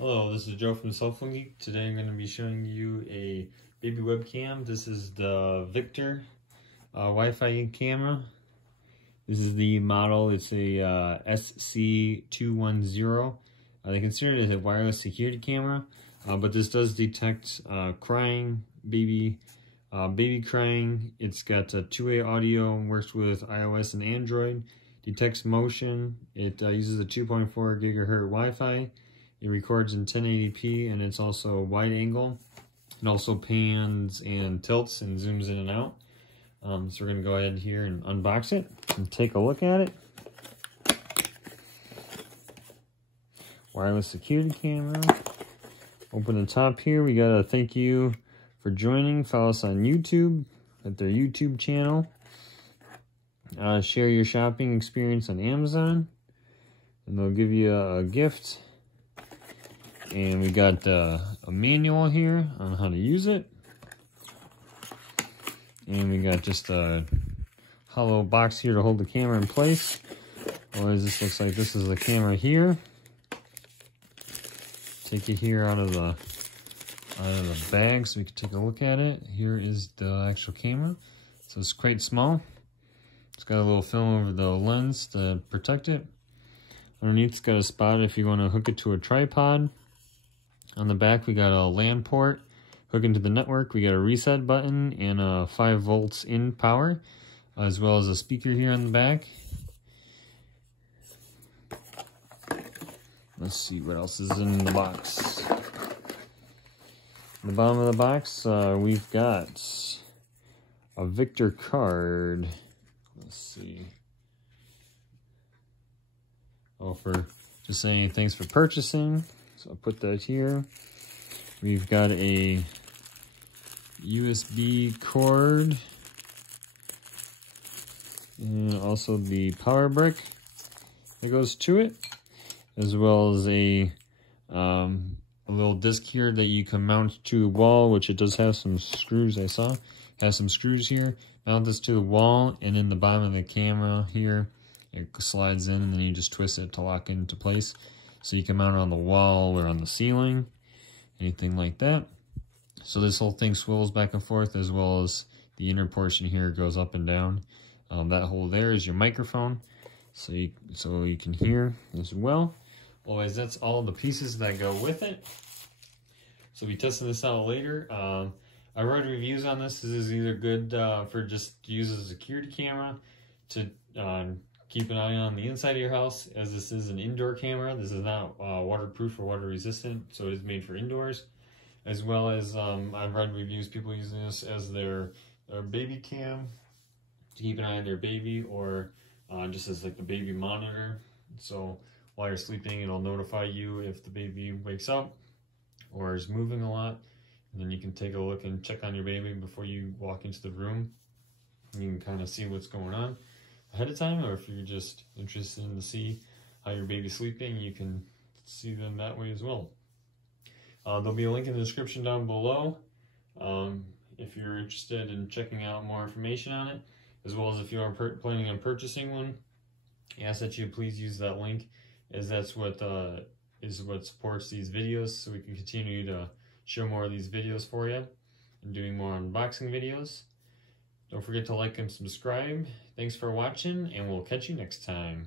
Hello, this is Joe from Cell Phone Geek. Today I'm going to be showing you a baby webcam. This is the Victure Wi-Fi camera. This is the model. It's a SC210. They consider it a wireless security camera, but this does detect crying, baby crying. It's got a two-way audio, works with iOS and Android, detects motion. It uses a 2.4 gigahertz Wi-Fi. It records in 1080p, and it's also wide angle. It also pans and tilts and zooms in and out. So we're going to go ahead here and unbox it and take a look at it. Wireless security camera. Open the top here. We got a thank you for joining. Follow us on YouTube at their YouTube channel. Share your shopping experience on Amazon, and they'll give you a gift. And we got a manual here on how to use it. And we got just a hollow box here to hold the camera in place. Otherwise, this looks like this is the camera here. Take it here out of the bag so we can take a look at it. Here is the actual camera. So it's quite small. It's got a little film over the lens to protect it. Underneath, it's got a spot if you want to hook it to a tripod. On the back, we got a LAN port, hook into the network. We got a reset button and a 5 volts in power, as well as a speaker here on the back. Let's see what else is in the box. In the bottom of the box, we've got a Victure card. Let's see. Oh, for just saying thanks for purchasing. So I'll put that here. We've got a USB cord, and also the power brick that goes to it, as well as a little disc here that you can mount to a wall, which it does have some screws. I saw it has some screws here. Mount this to the wall, and in the bottom of the camera here, it slides in, and then you just twist it to lock into place. So you can mount it on the wall or on the ceiling, anything like that. So this whole thing swivels back and forth, as well as the inner portion here goes up and down. That hole there is your microphone, so you can hear as well. Otherwise, that's all the pieces that go with it. So we'll be testing this out later. I read reviews on this. This is either good for just use as a security camera to keep an eye on the inside of your house, as this is an indoor camera. This is not waterproof or water resistant, so it is made for indoors. As well as I've read reviews, people using this as their baby cam to keep an eye on their baby, or just as like the baby monitor. So while you're sleeping, it'll notify you if the baby wakes up or is moving a lot. And then you can take a look and check on your baby before you walk into the room. You can kind of see what's going on ahead of time, or if you're just interested in to see how your baby's sleeping, you can see them that way as well. There'll be a link in the description down below if you're interested in checking out more information on it, as well as if you are planning on purchasing one. I ask that you please use that link, as that's what supports these videos, so we can continue to show more of these videos for you and doing more unboxing videos. Don't forget to like and subscribe. Thanks for watching, and we'll catch you next time.